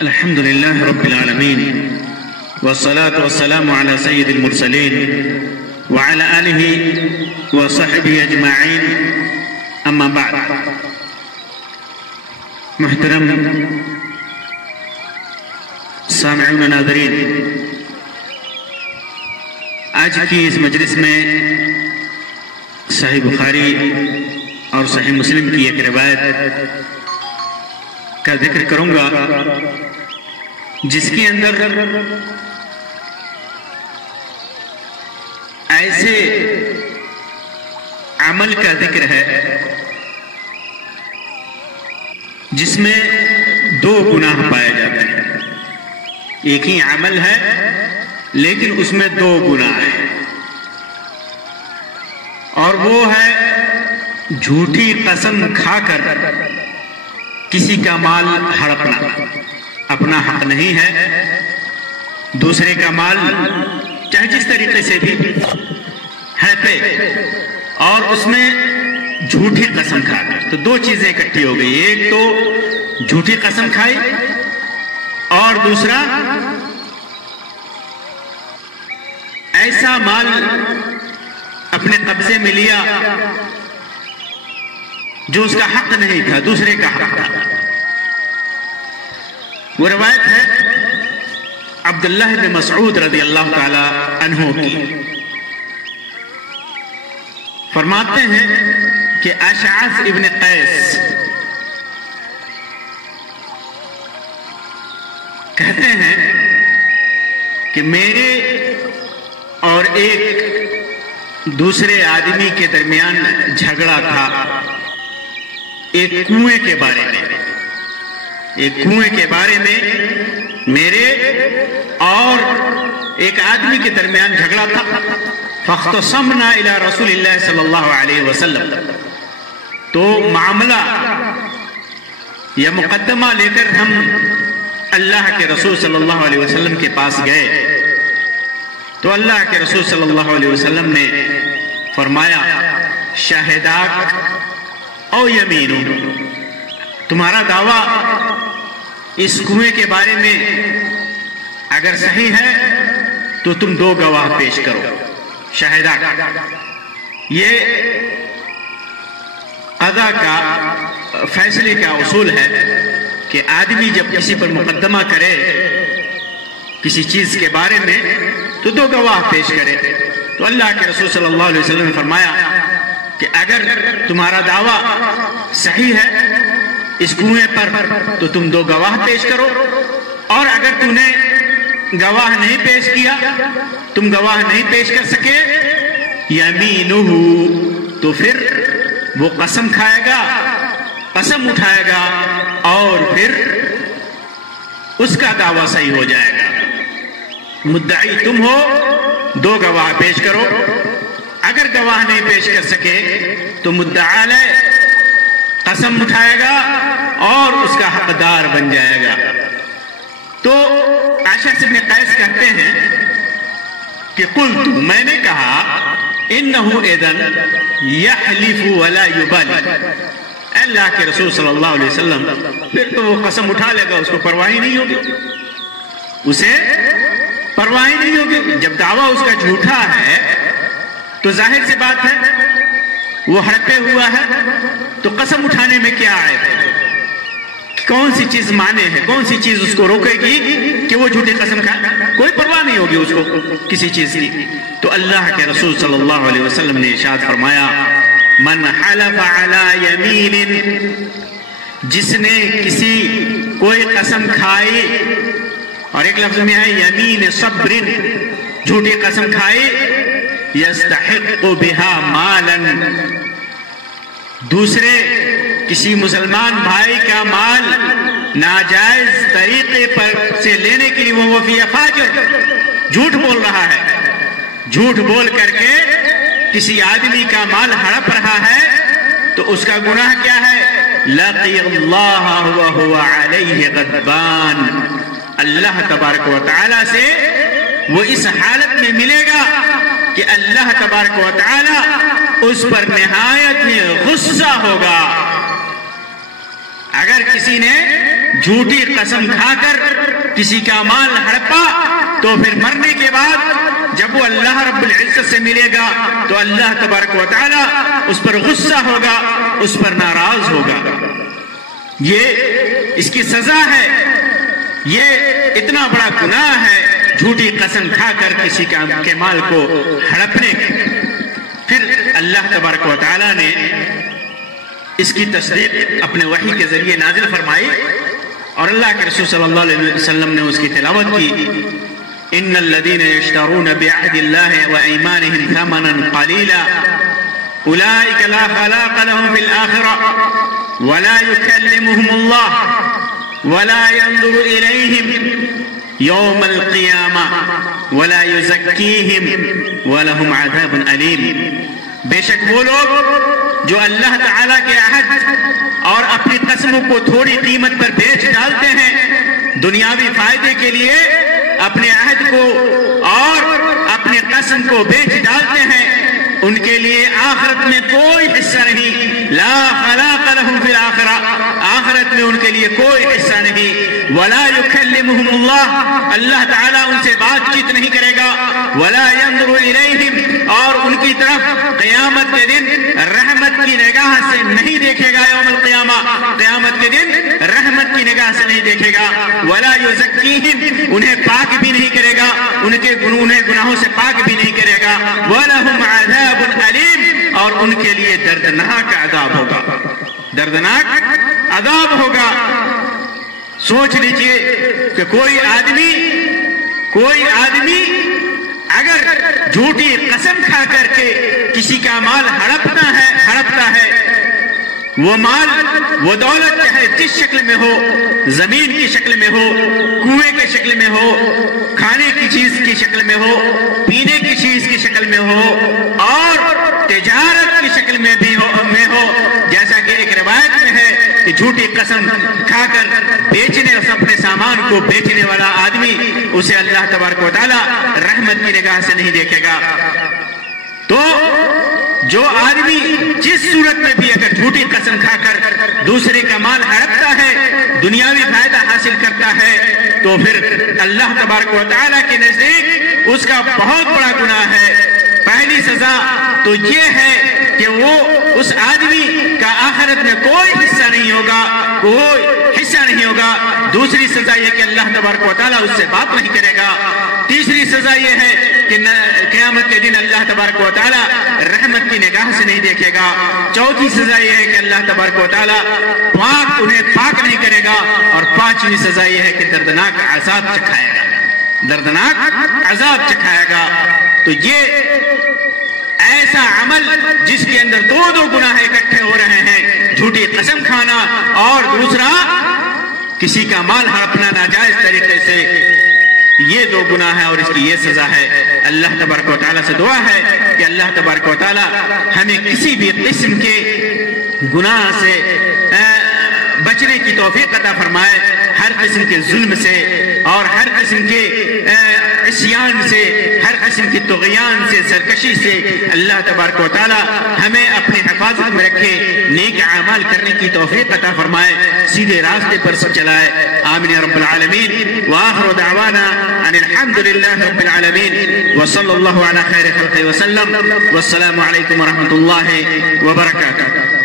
الحمد لله رب العالمين والصلاة والسلام على سيد المرسلين وعلى آله وصحبه أجمعين أما بعد. محترم سامعون ناظرین، آج کی اس مجلس میں صحیح بخاری اور صحیح مسلم کی ایک روایت کا ذکر کروں گا، جس کے اندر ایسے عمل کا ذکر ہے جس میں دو گناہ پائے جاتے ہیں. ایک ہی عمل ہے لیکن اس میں دو گناہ ہیں، اور وہ ہے جھوٹی قسم کھا کر کسی کا مال ہڑپنا. اپنا حق نہیں ہے، دوسرے کا مال چاہے جس طریقے سے بھی ہڑپے اور اس میں جھوٹی قسم کھا کر. تو دو چیزیں اکٹھی ہو گئی، ایک تو جھوٹی قسم کھائی اور دوسرا ایسا مال اپنے قبضے میں لیا جو اس کا حق نہیں تھا، دوسرے کا حق تھا. وہ روایت ہے عبداللہ بن مسعود رضی اللہ تعالی عنہ کی. فرماتے ہیں کہ اشعث ابن قیس کہتے ہیں کہ میرے اور ایک دوسرے آدمی کے درمیان جھگڑا تھا ایک کنویں کے بارے میں. ایک کنویں کے بارے میں میرے اور ایک آدمی کے درمیان جھگڑا تھا. فاختصمنا الى رسول اللہ صلی اللہ علیہ وسلم. تو معاملہ یا مقدمہ لے کر ہم اللہ کے رسول صلی اللہ علیہ وسلم کے پاس گئے. تو اللہ کے رسول صلی اللہ علیہ وسلم نے فرمایا شاہداک او یمینو، تمہارا دعویٰ اس کنویں کے بارے میں اگر صحیح ہے تو تم دو گواہ پیش کرو. شاہداک یہ قضا کا فیصلے کا اصول ہے کہ آدمی جب کسی پر مقدمہ کرے کسی چیز کے بارے میں تو دو گواہ پیش کرے. تو اللہ کے رسول صلی اللہ علیہ وسلم نے فرمایا کہ اگر تمہارا دعویٰ صحیح ہے اس کنویں پر تو تم دو گواہ پیش کرو، اور اگر تم نے گواہ نہیں پیش کیا، تم گواہ نہیں پیش کر سکے، یمینہ، تو پھر وہ قسم کھائے گا، قسم اٹھائے گا، اور پھر اس کا دعویٰ صحیح ہو جائے گا. مدعی تم ہو، دو گواہ پیش کرو. اگر گواہ نہیں پیش کر سکے تو مدعا علیہ قسم اٹھائے گا اور اس کا حقدار بن جائے گا. تو اشعث بن قیس کہتے ہیں کہ قلت، میں نے کہا انہ اذن یحلف ولا یبالی، اللہ کے رسول صلی اللہ علیہ وسلم پھر تو وہ قسم اٹھا لے گا، اس کو پرواہ نہیں ہوگی، اسے پرواہ نہیں ہوگی. جب دعویٰ اس کا جھوٹا ہے تو ظاہر سی بات ہے وہ ہڑپے ہوا ہے، تو قسم اٹھانے میں کیا عیب ہے؟ کون سی چیز مانے ہے، کون سی چیز اس کو روکے گی کہ وہ جھوٹی قسم کھائے؟ کوئی پرواہ نہیں ہوگی اس کو کسی چیز کی. تو اللہ کے رسول صلی اللہ علیہ وسلم نے ارشاد فرمایا من حلف علی یمین، جس نے کسی کوئی قسم کھائی، اور ایک لفظ میں ہے یمین صبر، جھوٹی قسم کھائی، یستحق بہا مالا، دوسرے کسی مسلمان بھائی کا مال ناجائز طریقے پر سے لینے کے لیے وہ فی فاجر، جھوٹ بول رہا ہے، جھوٹ بول کر کے کسی آدمی کا مال ہڑپ رہا ہے، تو اس کا گناہ کیا ہے؟ لقی اللہ وہو علیہ غضبان، اللہ تبارک و تعالی سے وہ اس حالت میں ملے گا کہ اللہ تبارک و تعالی اس پر نہایت غصہ ہوگا. اگر کسی نے جھوٹی قسم کھا کر کسی کا مال ہڑپا تو پھر مرنے کے بعد جب وہ اللہ رب العزت سے ملے گا تو اللہ تبارک و تعالی اس پر غصہ ہوگا، اس پر ناراض ہوگا۔ یہ اس کی سزا ہے، یہ اتنا بڑا گناہ ہے جھوٹی قسم کھا کر کسی کے مال کو ہڑپنے کی۔ پھر اللہ تبارک و تعالی نے اس کی تصدیق اپنے وحی کے ذریعے نازل فرمائی اور اللہ کے رسول صلی اللہ علیہ وسلم نے اس کی تلاوت کی۔ ان الذين يشترون بعهد الله وايمانهم ثمنا قليلا اولئك لا خلاق لهم في الاخره ولا يكلمهم الله ولا ينظر اليهم يوم القيامه ولا يزكيهم ولهم عذاب اليم۔ بے شک وہ لوگ جو اللہ تعالیٰ کے عہد اور اپنی قسموں کو تھوڑی قیمت پر بیچ ڈالتے ہیں دنیاوی فائدے کے لیے، اپنے عہد کو اور اپنے قسم کو بیچ ڈالتے ہیں، ان کے لیے آخرت میں کوئی حصہ نہیں۔ لا خلاق لهم فی الآخرہ، آخرت میں ان کے لیے کوئی حصہ نہیں۔ ولا یکلمہم اللہ، اللہ تعالیٰ ان سے بات چیت نہیں کرے گا۔ ولا ینظر الیہم، اور ان کی طرف قیامت کے دن رحمت کی نگاہ سے نہیں دیکھے گا۔ یوم القیامہ، قیامت کے دن رحمت کی نگاہ سے نہیں دیکھے گا۔ ولا یزکیہم، انہیں پاک بھی نہیں کرے گا، انہیں گناہوں سے پاک بھی نہیں کرے گا۔ وَلَهُمْ عَذَابٌ أَلِيمٌ، اور ان کے لیے دردناک عذاب ہوگا، دردناک عذاب ہوگا۔ سوچ لیجئے کہ کوئی آدمی اگر جھوٹی قسم کھا کر کے کسی کا مال ہڑپتا ہے، وہ مال وہ دولت چاہے جس شکل میں ہو، زمین کی شکل میں ہو، کنویں کی شکل میں ہو، کھانے کی چیز کی شکل میں ہو، پینے کی چیز کی شکل میں ہو، اور تجارت کی شکل میں بھی ہو، جیسا کہ ایک روایت میں ہے کہ جھوٹی قسم کھا کر بیچنے اور اپنے سامان کو بیچنے والا آدمی، اسے اللہ تبارک و تعالی رحمت کی نگاہ سے نہیں دیکھے گا۔ تو جو آدمی جس صورت میں بھی اگر جھوٹی قسم کھا کر دوسرے کا مال ہڑپتا ہے، دنیاوی فائدہ حاصل کرتا ہے، تو پھر اللہ تبارک و تعالیٰ کے نزدیک اس کا بہت بڑا گناہ ہے۔ پہلی سزا تو یہ ہے کہ وہ اس آدمی کا آخرت میں کوئی حصہ نہیں ہوگا، دوسری سزا یہ کہ اللہ تبارک و تعالیٰ اس سے بات نہیں کرے گا، تیسری سزا یہ ہے کہ قیامت کے دن اللہ تبارک و تعالیٰ رحمت کی نگاہ سے نہیں دیکھے گا، چوتھی سزا یہ ہے کہ اللہ تبارک و تعالیٰ انہیں پاک نہیں کرے گا، اور پانچویں سزا یہ ہے کہ دردناک عذاب چکھائے گا۔ تو یہ ایسا عمل جس کے اندر دو گناہ اکٹھے ہو رہے ہیں، جھوٹی قسم کھانا اور دوسرا کسی کا مال ہڑپنا ناجائز طریقے سے، یہ دو گناہ ہے اور اس کی یہ سزا ہے۔ اللہ تبارک و تعالیٰ سے دعا ہے کہ اللہ تبارک و تعالیٰ ہمیں کسی بھی قسم کے گناہ سے بچنے کی توفیق عطا فرمائے، ہر قسم کے ظلم سے اور ہر قسم کے عصیان سے، ہر قسم کی طغیان سے، سرکشی سے اللہ تبارک و تعالی ہمیں اپنے حفاظت میں رکھے، نیک اعمال کرنے کی توفیق عطا فرمائے، سیدھے راستے پر سے چلائے۔ آمین یا رب العالمین۔ وآخر دعوانا ان الحمد للہ رب العالمین، وصلی اللہ علی خیر خلقہ وسلم، والسلام علیکم ورحمۃ اللہ وبرکاتہ۔